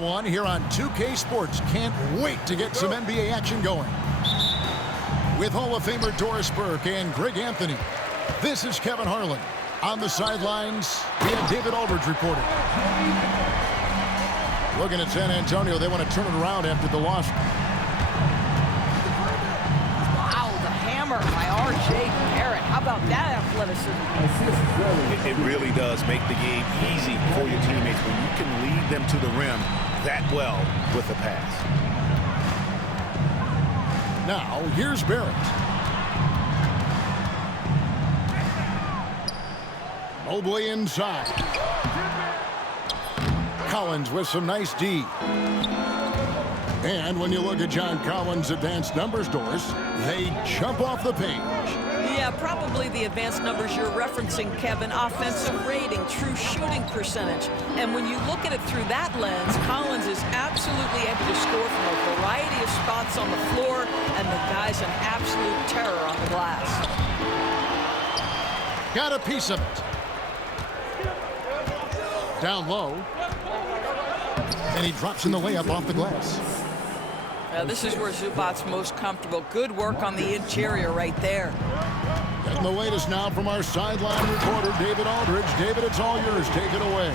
One here on 2K Sports. Can't wait to get some NBA action going. With Hall of Famer Doris Burke and Greg Anthony, this is Kevin Harlan. On the sidelines, we have David Aldridge reporting. Looking at San Antonio, they want to turn it around after the loss. Wow, the hammer by R.J. Barrett. How about that athleticism? It really does make the game easy for your teammates when you can lead them to the rim that well with a pass. Now, here's Barrett. Mobley inside. Collins with some nice D. And when you look at John Collins' advanced numbers, Doris, they jump off the page. Yeah, probably the advanced numbers you're referencing, Kevin. Offensive rating, true shooting percentage. And when you look at it through that lens, Collins is absolutely able to score from a variety of spots on the floor, and the guy's an absolute terror on the glass. Got a piece of it. Down low. And he drops in the layup off the glass. This is where Zubac's most comfortable. Good work on the interior right there. Getting the latest now from our sideline reporter, David Aldridge. David, it's all yours. Take it away.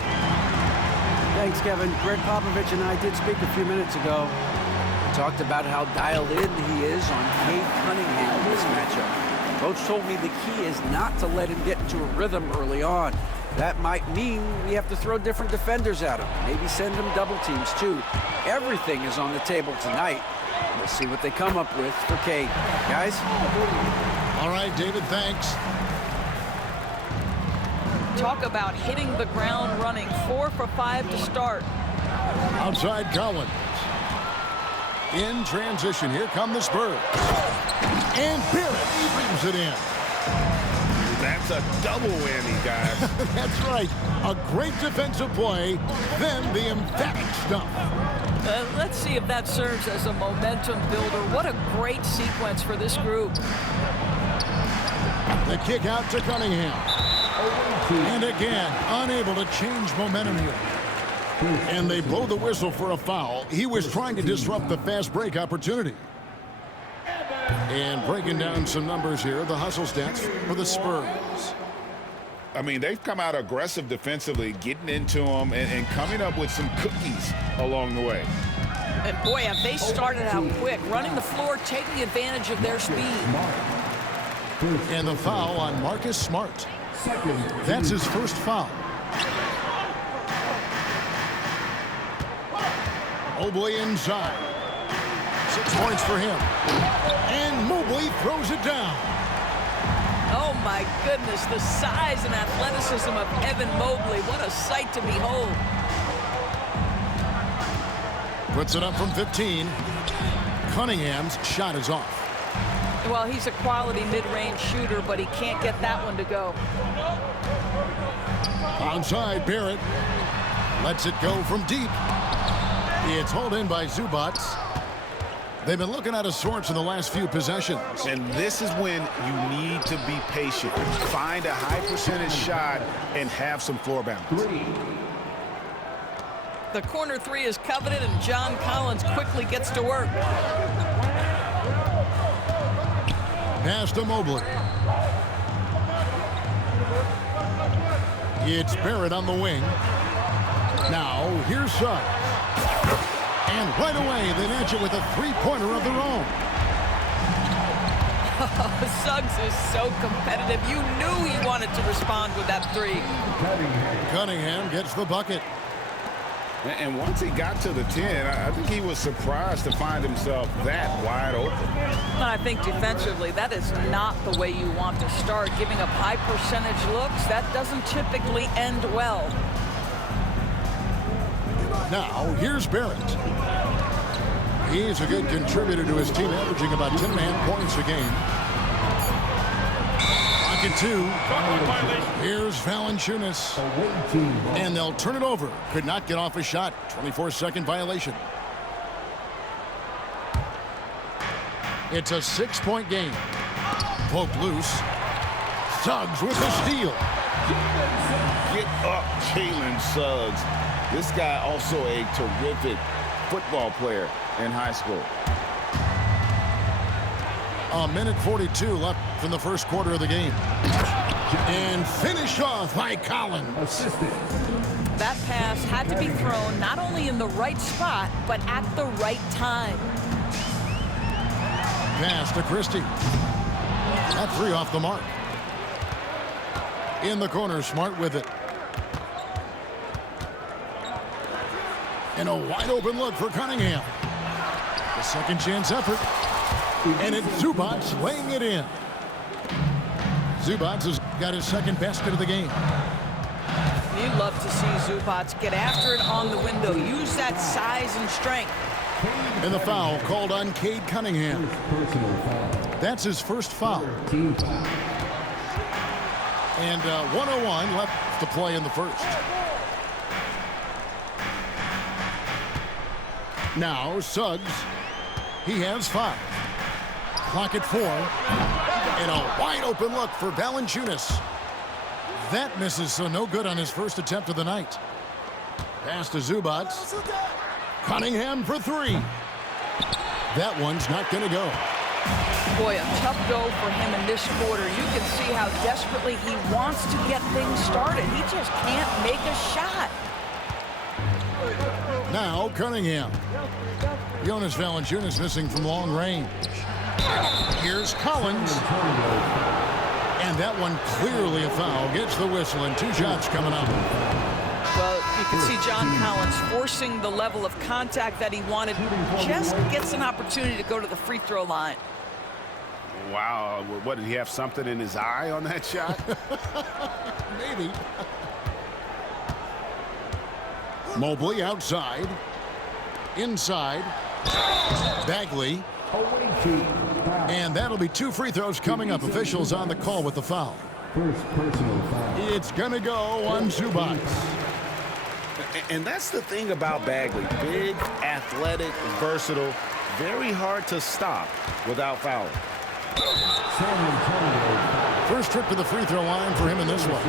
Thanks, Kevin. Greg Popovich and I did speak a few minutes ago. We talked about how dialed in he is on Cade Cunningham in this matchup. Coach told me the key is not to let him get into a rhythm early on. That might mean we have to throw different defenders at him. Maybe send him double teams, too. Everything is on the table tonight. We'll see what they come up with for Cade. Guys? All right, David, thanks. Talk about hitting the ground running. 4 for 5 to start. Outside Collins. In transition, here come the Spurs. And Barrett brings it in. That's a double whammy, guys. That's right. A great defensive play, then the emphatic stuff. Let's see if that serves as a momentum builder. What a great sequence for this group. The kick out to Cunningham. And again, unable to change momentum here. And they blow the whistle for a foul. He was trying to disrupt the fast break opportunity. And breaking down some numbers here, the hustle stats for the Spurs. I mean, they've come out aggressive defensively, getting into them and coming up with some cookies along the way. And boy, have they started out quick, running the floor, taking advantage of their speed. And the foul on Marcus Smart. That's his first foul. Mobley inside. 6 points for him. And Mobley throws it down. Oh my goodness, the size and athleticism of Evan Mobley. What a sight to behold. Puts it up from 15. Cunningham's shot is off. Well, he's a quality mid-range shooter, but he can't get that one to go. Onside, Barrett. Lets it go from deep. It's hauled in by Zubac. They've been looking out of sorts in the last few possessions. And this is when you need to be patient. Find a high percentage shot and have some floor balance. The corner three is coveted, and John Collins quickly gets to work. Pass to Mobley. It's Barrett on the wing. Now, here's Suggs. And right away, they match it with a three-pointer of their own. Oh, Suggs is so competitive. You knew he wanted to respond with that three. Cunningham gets the bucket. And once he got to the 10, I think he was surprised to find himself that wide open. I think defensively, that is not the way you want to start. Giving up high percentage looks, that doesn't typically end well. Now, here's Barrett. He's a good contributor to his team, averaging about 10.5 points a game. Pocket two. Here's Valanciunas. And they'll turn it over. Could not get off a shot. 24-second violation. It's a 6-point game. Poked loose. Suggs with the steal. Get up, Jalen Suggs. This guy also a terrific football player in high school. A minute 42 left from the first quarter of the game. And finished off by Collins. That pass had to be thrown not only in the right spot, but at the right time. Pass to Christie. That three off the mark. In the corner, Smart with it. And a wide open look for Cunningham. The second chance effort. And it's Zubac laying it in. Zubac has got his second basket of the game. You'd love to see Zubac get after it on the window. Use that size and strength. And the foul called on Cade Cunningham. That's his first foul. And 1:01 left to play in the first. Now Suggs. He has 5. Clock at 4. And a wide open look for Valanciunas. That misses, so no good on his first attempt of the night. Pass to Zubac. Cunningham for 3. That one's not going to go. Boy, a tough go for him in this quarter. You can see how desperately he wants to get things started. He just can't make a shot. Now Cunningham. Jonas Valanciunas missing from long range. Here's Collins. And that one clearly a foul. Gets the whistle and 2 shots coming up. Well, you can see John Collins forcing the level of contact that he wanted. Just gets an opportunity to go to the free throw line. Wow, what, did he have something in his eye on that shot? Maybe. Mobley outside. Inside. Bagley. And that'll be 2 free throws coming up. Officials on the call with the foul. First personal foul. It's going to go on Zubac. And that's the thing about Bagley. Big, athletic, versatile. Very hard to stop without fouling. San Antonio. First trip to the free throw line for him in this one.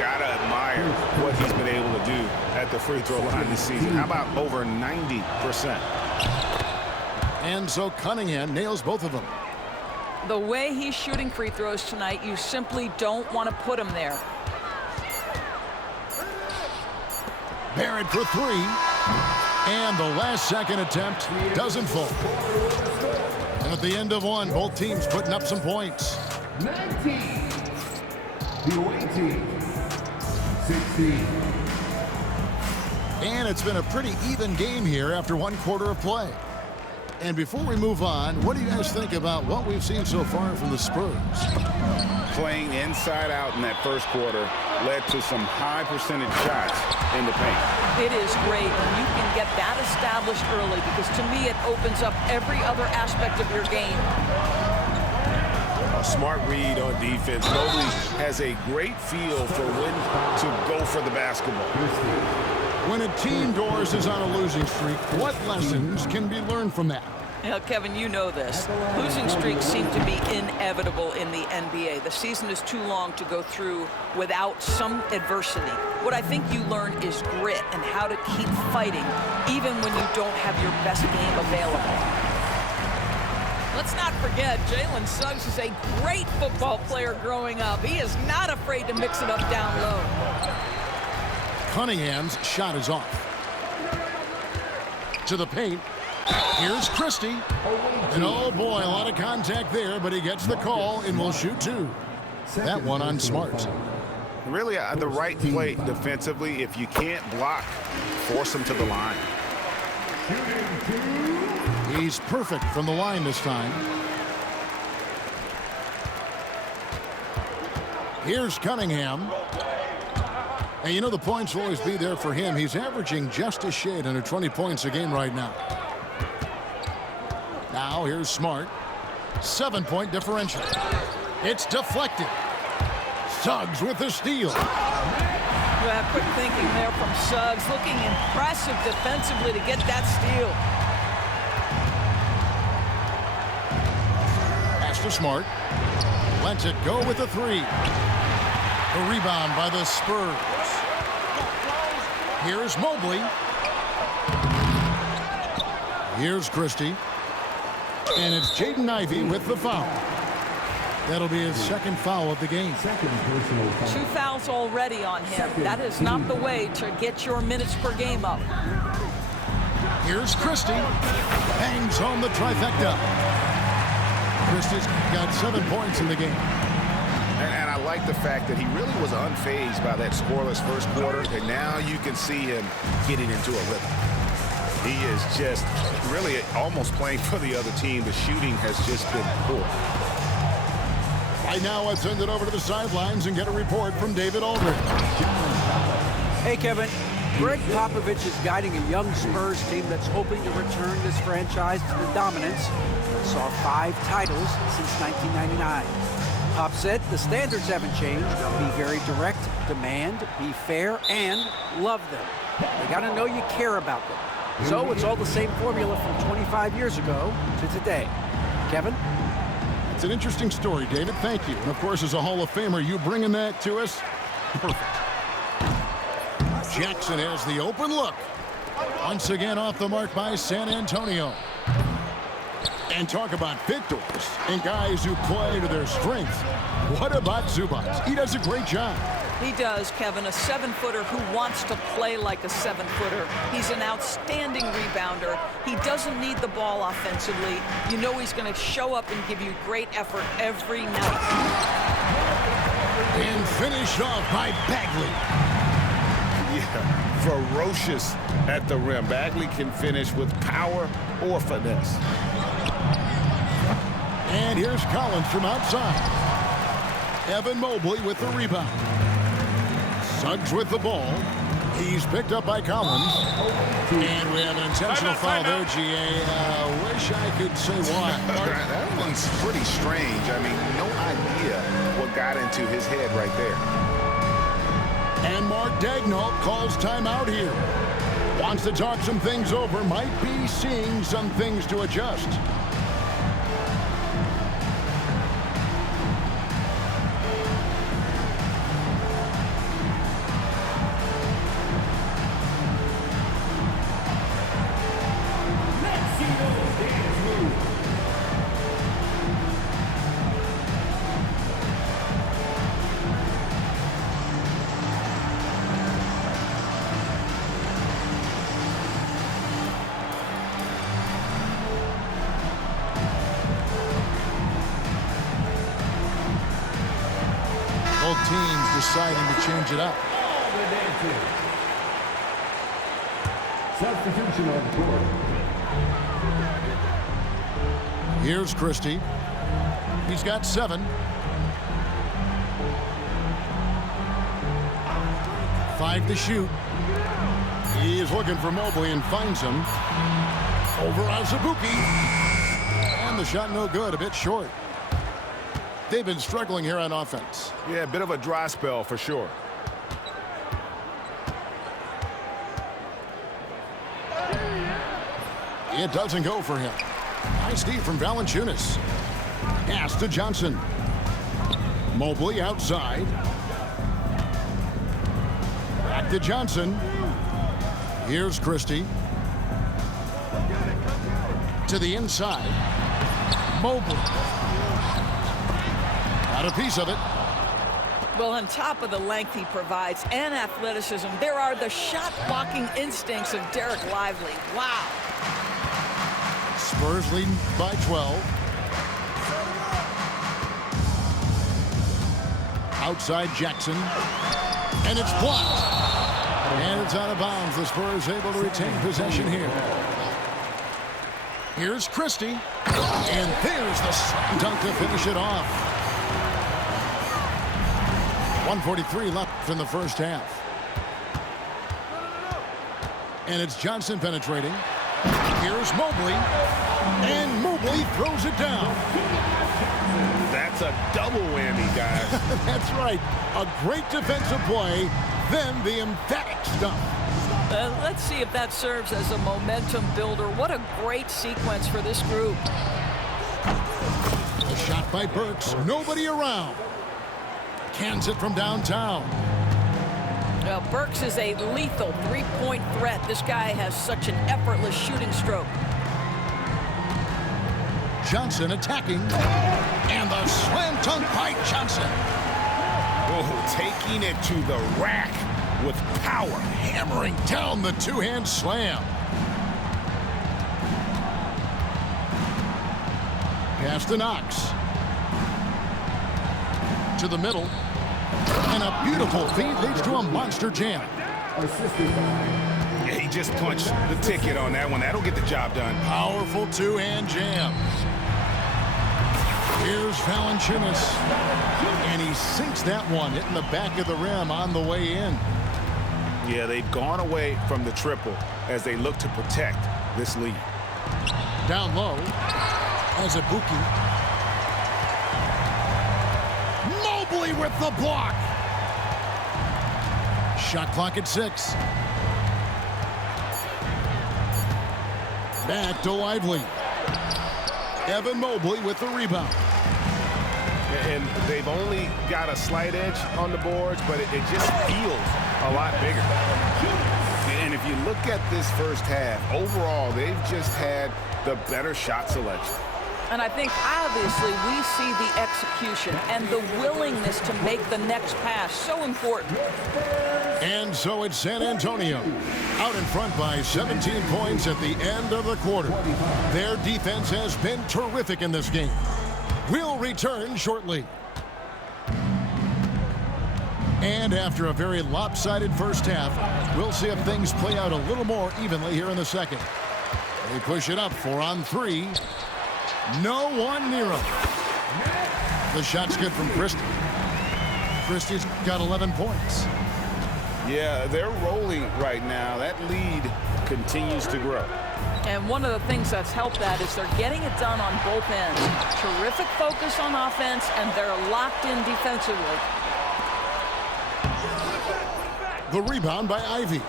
Gotta admire what he's been able to do at the free throw line this season. How about over 90%? And so Cunningham nails both of them. The way he's shooting free throws tonight, you simply don't want to put him there. Barrett for 3. And the last second attempt doesn't fall. And at the end of one, both teams putting up some points. 19. The away team. 16. And it's been a pretty even game here after 1 quarter of play. And before we move on, what do you guys think about what we've seen so far from the Spurs? Playing inside out in that first quarter led to some high percentage shots in the paint. It is great when you can get that established early, because to me it opens up every other aspect of your game. A smart read on defense. Mobley has a great feel for when to go for the basketball. When a team, Doris, is on a losing streak, what lessons can be learned from that? Now, Kevin, you know this. Losing streaks seem to be inevitable in the NBA. The season is too long to go through without some adversity. What I think you learn is grit and how to keep fighting, even when you don't have your best game available. Let's not forget, Jalen Suggs is a great football player growing up. He is not afraid to mix it up down low. Cunningham's shot is off. To the paint. Here's Christie. And oh boy, a lot of contact there, but he gets the call and will shoot 2. That one on Smart. Really, the right play defensively. If you can't block, force him to the line. He's perfect from the line this time. Here's Cunningham. And you know the points will always be there for him. He's averaging just a shade under 20 points a game right now. Now here's Smart. 7-point differential. It's deflected. Suggs with the steal. Well, quick thinking there from Suggs. Looking impressive defensively to get that steal. Pass to Smart. Lets it go with the three. The rebound by the Spurs. Here's Mobley. Here's Christie. And it's Jaden Ivey with the foul. That'll be his second foul of the game. Second personal foul. 2 fouls already on him. That is not the way to get your minutes per game up. Here's Christie. Bangs home the trifecta. Christie's got 7 points in the game. And I like the fact that he really was unfazed by that scoreless first quarter, and now you can see him getting into a rhythm. He is just really almost playing for the other team. The shooting has just been poor. Right now, let's send it over to the sidelines and get a report from David Aldridge. Hey, Kevin. Greg Popovich is guiding a young Spurs team that's hoping to return this franchise to the dominance that saw 5 titles since 1999. Pop said the standards haven't changed. Be very direct, demand, be fair, and love them. They got to know you care about them. So it's all the same formula from 25 years ago to today. Kevin? It's an interesting story, David. Thank you. And, of course, as a Hall of Famer, you bringing that to us? Perfect. Jackson has the open look. Once again off the mark by San Antonio. And talk about victors and guys who play to their strength. What about Zubac? He does a great job. He does, Kevin, a 7-footer who wants to play like a 7-footer. He's an outstanding rebounder. He doesn't need the ball offensively. You know he's going to show up and give you great effort every night. And finished off by Bagley. Yeah, ferocious at the rim. Bagley can finish with power or finesse. And here's Collins from outside. Evan Mobley with the rebound. Suggs with the ball. He's picked up by Collins. And we have an intentional foul there, GA. Wish I could say why. That one's pretty strange. I mean, no idea what got into his head right there. And Mark Daigneault calls timeout here. Wants to talk some things over. Might be seeing some things to adjust. Both teams deciding to change it up. Substitution on court. Here's Christie. He's got 7. 5 to shoot. He is looking for Mobley and finds him. Over Azubuike. And the shot no good, a bit short. They've been struggling here on offense. Yeah, a bit of a dry spell for sure. It doesn't go for him. Nice D from Valanciunas. Pass to Johnson. Mobley outside. Back to Johnson. Here's Christie. To the inside. Mobley. Got a piece of it. Well, on top of the length he provides and athleticism, there are the shot-blocking instincts of Derek Lively. Wow. Spurs leading by 12. Outside Jackson. And it's blocked. And it's out of bounds. The Spurs able to retain possession here. Here's Christie. And there's the slam dunk to finish it off. 1:43 left in the first half. And it's Johnson penetrating. Here's Mobley. And Mobley throws it down. That's a double whammy, guys. That's right. A great defensive play, then the emphatic stuff. Let's see if that serves as a momentum builder. What a great sequence for this group. A shot by Burks. Nobody around. Cans it from downtown. Well, Burks is a lethal three-point threat. This guy has such an effortless shooting stroke. Johnson attacking. And the slam dunk by Johnson. Oh, taking it to the rack with power. Hammering down the two-hand slam. Pass to Knox. To the middle. And a beautiful feed leads to a monster jam. Yeah, he just punched the ticket on that one. That'll get the job done. Powerful two-hand jam. Here's Valanciunas. And he sinks that one, hitting the back of the rim on the way in. Yeah, they've gone away from the triple as they look to protect this lead. Down low. Azubuike. Mobley with the block. Shot clock at 6. Back to Lively. Evan Mobley with the rebound. And they've only got a slight edge on the boards, but it just feels a lot bigger. And if you look at this first half, overall, they've just had the better shot selection. And I think, obviously, we see the execution and the willingness to make the next pass so important. And so it's San Antonio out in front by 17 points at the end of the quarter. Their defense has been terrific in this game. We'll return shortly. And after a very lopsided first half, we'll see if things play out a little more evenly here in the second. They push it up 4 on 3. No one near him. The shot's good from Christie. Christie's got 11 points. Yeah, they're rolling right now. That lead continues to grow. And one of the things that's helped that is they're getting it done on both ends. Terrific focus on offense, and they're locked in defensively. The rebound by Ivy.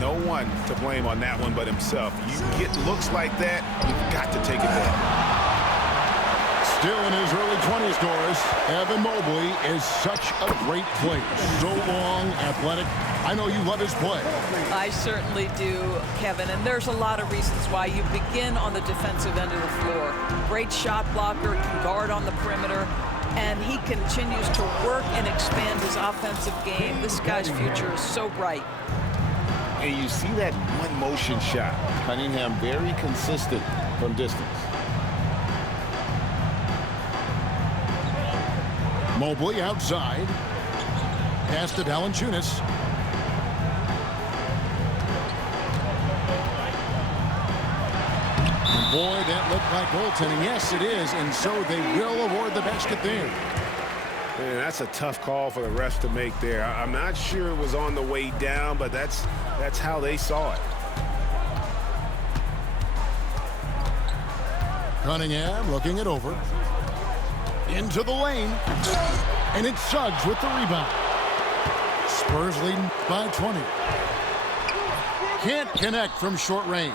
No one to blame on that one but himself. You get looks like that, you've got to take it down. Still in his early 20s, Doris, Evan Mobley is such a great player. So long, athletic. I know you love his play. I certainly do, Kevin, and there's a lot of reasons why. You begin on the defensive end of the floor. Great shot blocker, can guard on the perimeter, and he continues to work and expand his offensive game. This guy's future is so bright. And you see that one motion shot. Cunningham very consistent from distance. Mobley outside. Pass to Valanciunas. And boy, that looked like goaltending. Yes, it is, and so they will award the basket there. Man, that's a tough call for the refs to make there. I'm not sure it was on the way down, but that's how they saw it. Cunningham looking it over. Into the lane. And it's Suggs with the rebound. Spurs leading by 20. Can't connect from short range.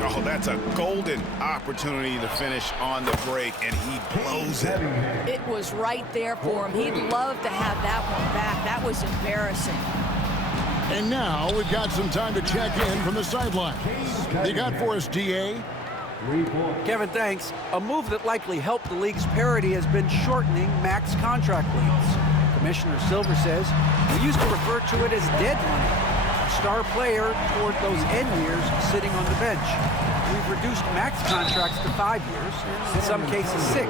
Oh, that's a golden opportunity to finish on the break, and he blows it. It was right there for him. He'd love to have that one back. That was embarrassing. And now we've got some time to check in from the sideline. They got for us, DA. Kevin, thanks. A move that likely helped the league's parity has been shortening max contract lengths. Commissioner Silver says we used to refer to it as dead money. A star player toward those end years sitting on the bench. We've reduced max contracts to 5 years, in some cases 6.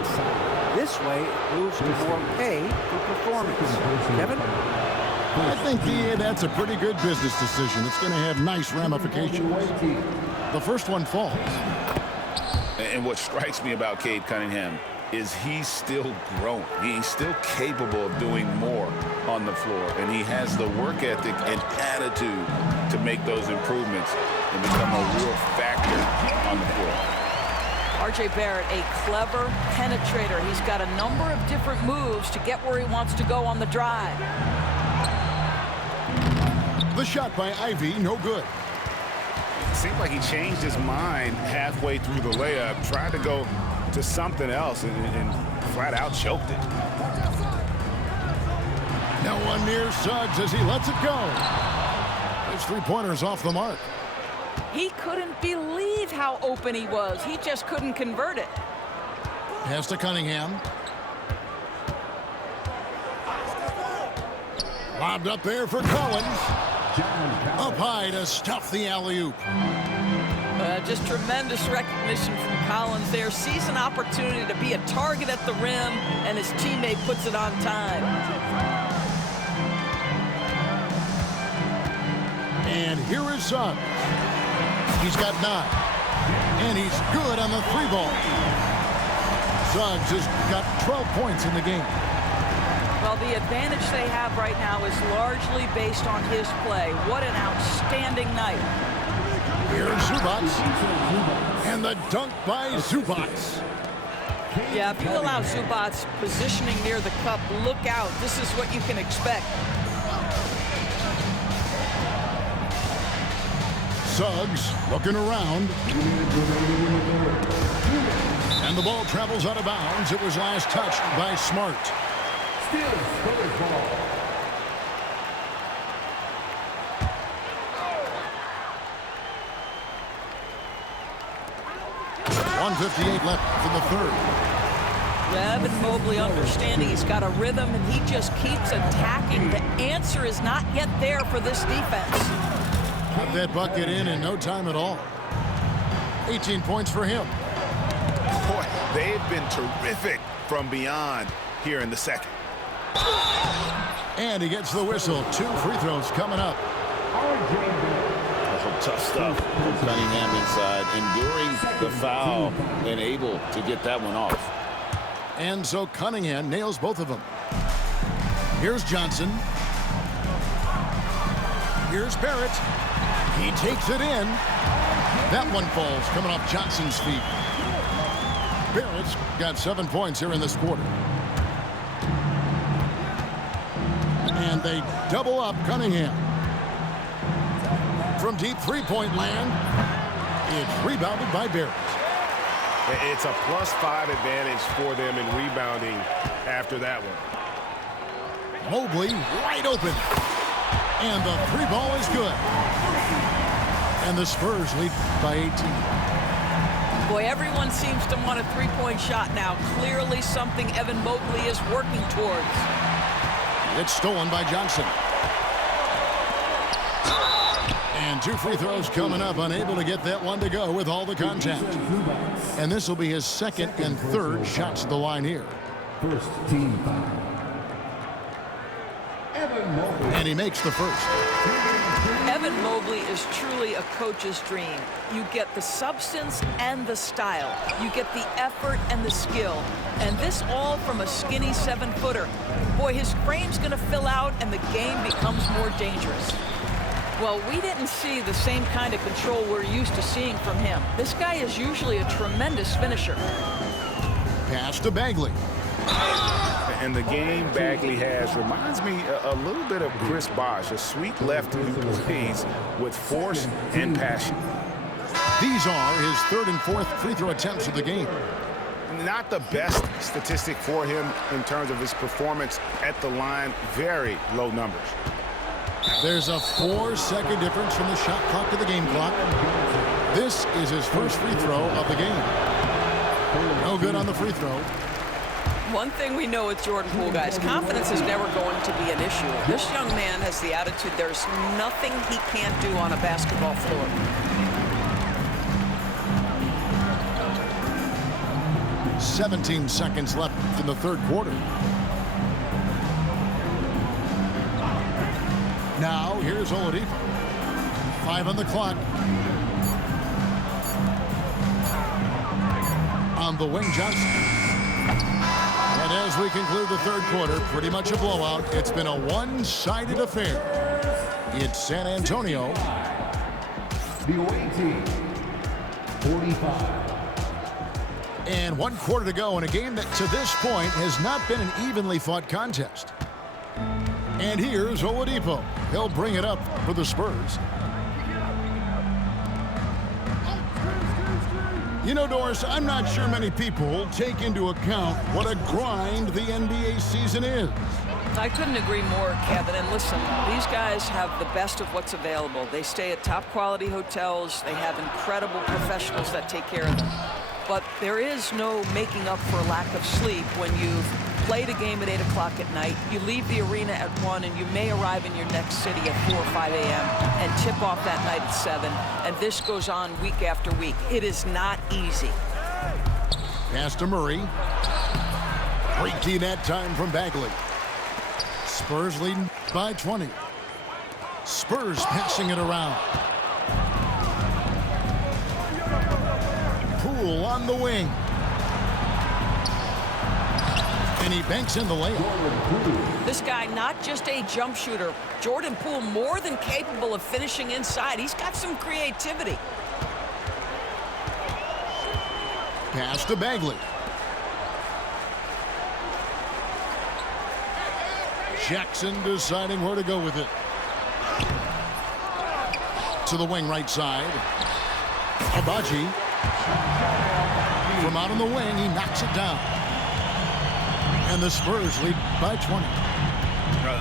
This way, it moves to more pay for performance. Kevin? I think, DA, that's a pretty good business decision. It's going to have nice ramifications. The first one falls. And what strikes me about Cade Cunningham is he's still growing. He's still capable of doing more on the floor. And he has the work ethic and attitude to make those improvements and become a real factor on the floor. R.J. Barrett, a clever penetrator. He's got a number of different moves to get where he wants to go on the drive. The shot by Ivy, no good. seemed like he changed his mind halfway through the layup, tried to go to something else, and flat out choked it. No one near Suggs as he lets it go. His three-pointer's off the mark. He couldn't believe how open he was. He just couldn't convert it. Pass to Cunningham. Lobbed up there for Collins. Up high to stuff the alley-oop. Just tremendous recognition from Collins there. Sees an opportunity to be a target at the rim, and his teammate puts it on time. And here is Suggs. He's got 9. And he's good on the 3-ball. Suggs has got 12 points in the game. Well, the advantage they have right now is largely based on his play. What an outstanding night. Here's Zubac. And the dunk by Zubac. Yeah, if you allow Zubac positioning near the cup, look out. This is what you can expect. Suggs looking around. And the ball travels out of bounds. It was last touched by Smart. Still Spurs ball. .158 left for the third. Evan Mobley understanding he's got a rhythm and he just keeps attacking. The answer is not yet there for this defense. Got that bucket in no time at all. 18 points for him. Boy, they've been terrific from beyond here in the second. And he gets the whistle. 2 free throws coming up. Oh, tough stuff from Cunningham inside, enduring the foul and able to get that one off. And so Cunningham nails both of them. Here's Johnson. Here's Barrett. He takes it in. That one falls coming off Johnson's feet. Barrett's got 7 points here in this quarter. And they double up Cunningham. From deep three-point land, it's rebounded by Barrett. It's a +5 advantage for them in rebounding after that one. Mobley wide open. And the 3-ball is good. And the Spurs lead by 18. Boy, everyone seems to want a 3-point shot now. Clearly something Evan Mobley is working towards. It's stolen by Johnson. And 2 free throws coming up. Unable to get that one to go with all the contact. And this will be his second and third shots at the line here. First team foul. Evan Mobley. And he makes the first. Evan Mobley is truly a coach's dream. You get the substance and the style. You get the effort and the skill. And this all from a skinny 7-footer. Boy, his frame's going to fill out and the game becomes more dangerous. Well, we didn't see the same kind of control we're used to seeing from him. This guy is usually a tremendous finisher. Pass to Bagley. And the game Bagley has reminds me a little bit of Chris Bosh, a sweet lefty who plays with force and passion. These are his 3rd and 4th free throw attempts of the game. Not the best statistic for him in terms of his performance at the line. Very low numbers. There's a 4-second difference from the shot clock to the game clock. This is his first free throw of the game. No good on the free throw. One thing we know with Jordan Poole, guys, confidence is never going to be an issue. This young man has the attitude there's nothing he can't do on a basketball floor. .17 seconds left in the third quarter. Now, here's Oladipo. 5 on the clock. On the wing, Johnson. And as we conclude the third quarter, pretty much a blowout. It's been a one-sided affair. It's San Antonio. The away team, 45. And 1 quarter to go in a game that to this point has not been an evenly fought contest. And here's Oladipo. He'll bring it up for the Spurs. You know, Doris, I'm not sure many people take into account what a grind the NBA season is. I couldn't agree more, Kevin. And listen, these guys have the best of what's available. They stay at top quality hotels. They have incredible professionals that take care of them. But there is no making up for lack of sleep when you've played a game at 8 o'clock at night, you leave the arena at 1, and you may arrive in your next city at 4 or 5 a.m. and tip off that night at 7. And this goes on week after week. It is not easy. Pass to Murray. Great D that time from Bagley. Spurs leading by 20. Spurs passing it around. Poole on the wing. And he banks in the layup. This guy, not just a jump shooter. Jordan Poole, more than capable of finishing inside. He's got some creativity. Pass to Bagley. Jackson deciding where to go with it. To the wing right side. Abaji. From out on the wing, he knocks it down. And the Spurs lead by 20.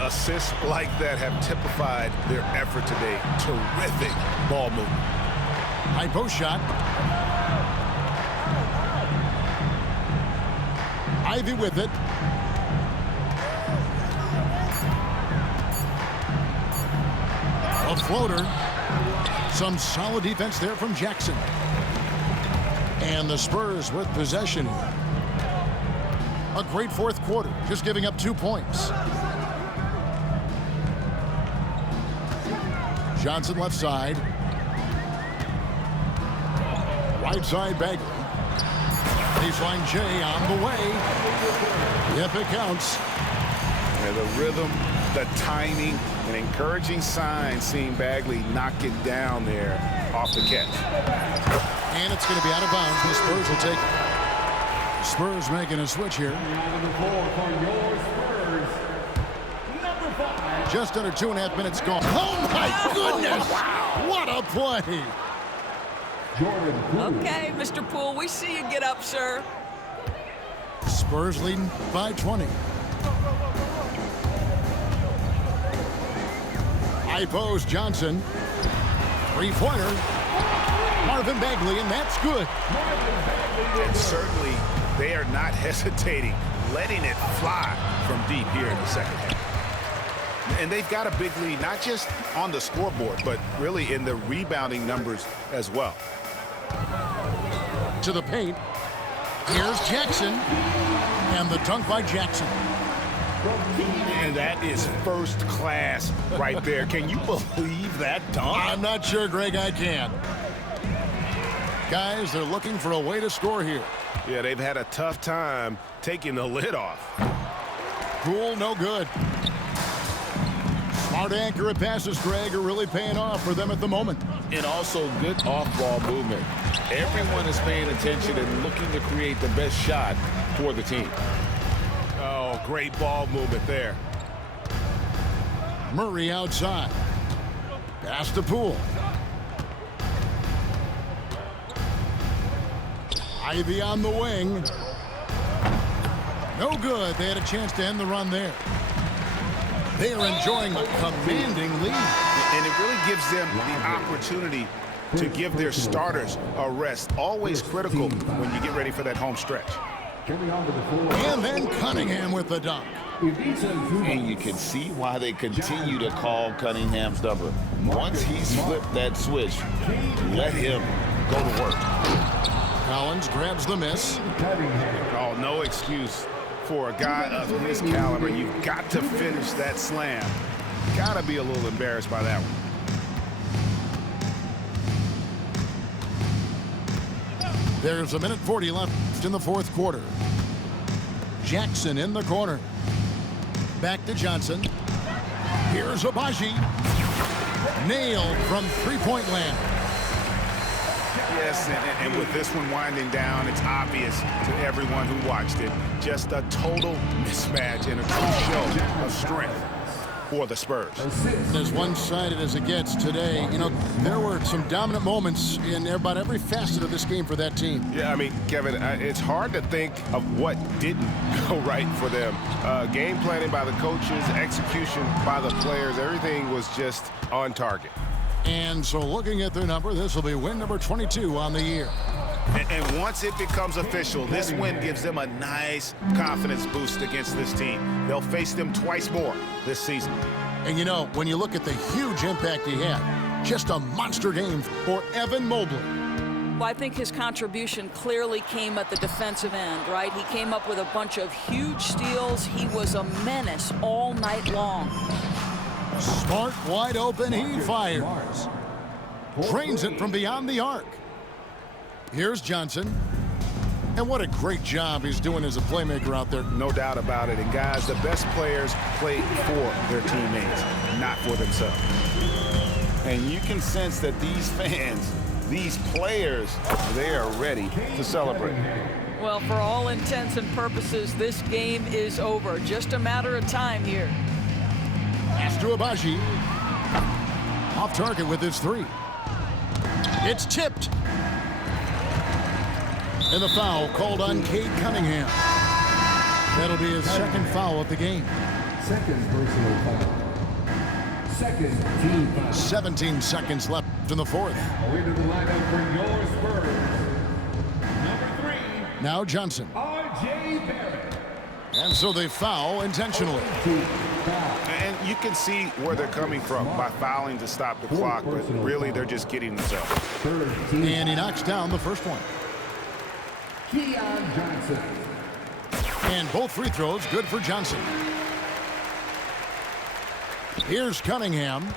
Assists like that have typified their effort today. Terrific ball movement. High post shot. Ivy with it. A floater. Some solid defense there from Jackson. And the Spurs with possession. A great fourth quarter, just giving up 2 points. Johnson left side. Right side Bagley. Baseline Jay on the way. If it counts. And the rhythm, the timing, an encouraging sign seeing Bagley knock it down there off the catch. And it's going to be out of bounds. The Spurs will take it. Spurs making a switch here. Just under 2.5 minutes gone. Oh my goodness! Wow. What a play! Okay, Mr. Poole, we see you get up, sir. Spurs leading by 20. High post Johnson. Three-pointer. Marvin Bagley, and that's good. And certainly they are not hesitating, letting it fly from deep here in the second half. And they've got a big lead, not just on the scoreboard, but really in the rebounding numbers as well. To the paint. Here's Jackson. And the dunk by Jackson. And that is first class right there. Can you believe that dunk? I'm not sure, Greg, I can. Guys, they're looking for a way to score here. Yeah, they've had a tough time taking the lid off. Poole, no good. Smart, accurate passes, Greg, are really paying off for them at the moment. And also good off-ball movement. Everyone is paying attention and looking to create the best shot for the team. Oh, great ball movement there. Murray outside. Pass to Poole. Ivy on the wing. No good. They had a chance to end the run there. They are enjoying a commanding lead. And it really gives them the opportunity to give their starters a rest. Always critical when you get ready for that home stretch. And then Cunningham with the dunk. And you can see why they continue to call Cunningham's number. Once he's flipped that switch, let him go to work. Collins grabs the miss. Oh, no excuse for a guy of his caliber. You've got to finish that slam. Got to be a little embarrassed by that one. There's a minute 40 left in the fourth quarter. Jackson in the corner. Back to Johnson. Here's Abaji. Nailed from three-point land. Yes, and with this one winding down, it's obvious to everyone who watched it. Just a total mismatch and a true show of strength. or the Spurs. As one-sided as it gets today, you know, there were some dominant moments in about every facet of this game for that team. Yeah, I mean, Kevin, it's hard to think of what didn't go right for them. Game planning by the coaches, execution by the players, everything was just on target. And so looking at their number, this will be win number 22 on the year. And once it becomes official, this win gives them a nice confidence boost against this team. They'll face them twice more this season. And you know, when you look at the huge impact he had, just a monster game for Evan Mobley. Well, I think his contribution clearly came at the defensive end, right? He came up with a bunch of huge steals. He was a menace all night long. Smart, wide open, he fires. Drains it from beyond the arc. Here's Johnson. And what a great job he's doing as a playmaker out there. No doubt about it. And guys, the best players play for their teammates, not for themselves. And you can sense that these fans, these players, they are ready to celebrate. Well, for all intents and purposes, this game is over. Just a matter of time here. Pass to Abaji. Off target with his three. It's tipped. And the foul called on Cade Cunningham. That'll be his second foul of the game. Second personal foul. Second team foul. 17 seconds left in the fourth. Into the lineup for your Spurs. Number 3. Now Johnson. R.J. Barrett. And so they foul intentionally. And you can see where they're coming from by fouling to stop the clock, but really they're just getting themselves. And he knocks down the first one. Keon Johnson. And both free throws good for Johnson. Here's Cunningham.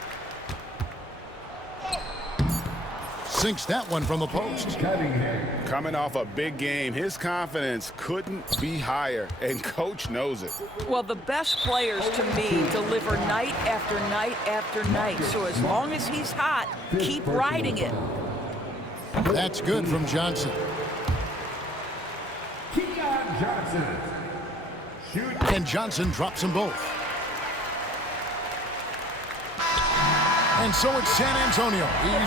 Sinks that one from the post. Cunningham. Coming off a big game, his confidence couldn't be higher, and coach knows it. Well, the best players to me deliver night after night after night. So as long as he's hot, keep riding it. That's good from Johnson. Keon Johnson. And Johnson drops them both. And so it's San Antonio. Easy.